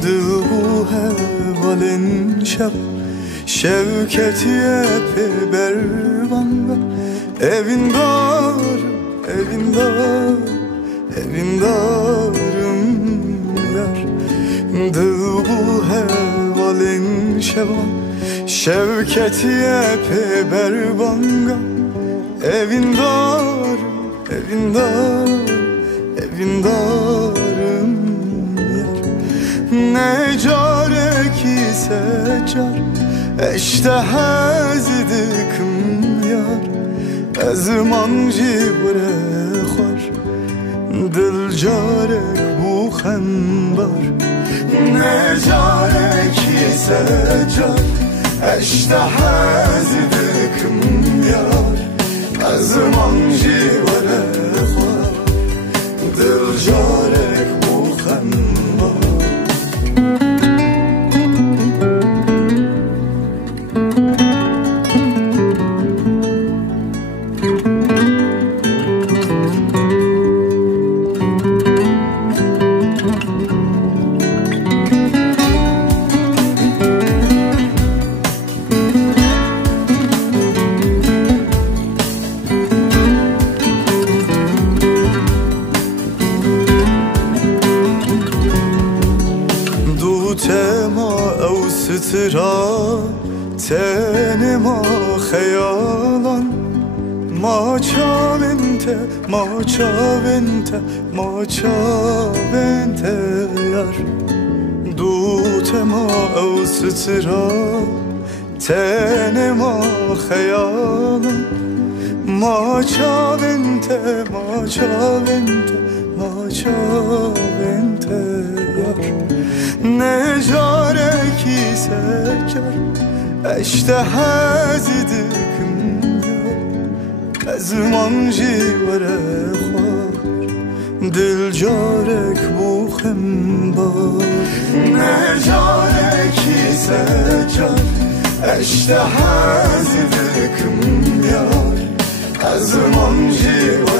دل بو هوالن شب Şevketiye bervanga Evin darım, evin darım, evin darım yar Dil bu hevalin şevan Şevketiye bervanga Evin darım, evin darım, evin darım yar Ne care ki secar اشتهاز دکم یار از منجی بره خور دل جارک بو خنبار نجارک سجار اشتهاز دکم یار از منجی بره خور دل جارک بو خنبار سترا تنما خیالان ما چاونته ما چاونته ما چاونته یار دوت ما او سترا تنما خیالان ما چاونته ما چاونته ما چاونته یار نجاره کی سکر اشتهاز دکم از منجی وره خوار دل جارک بو خنبار نجاره کی سکر اشتهاز دکم یار از منجی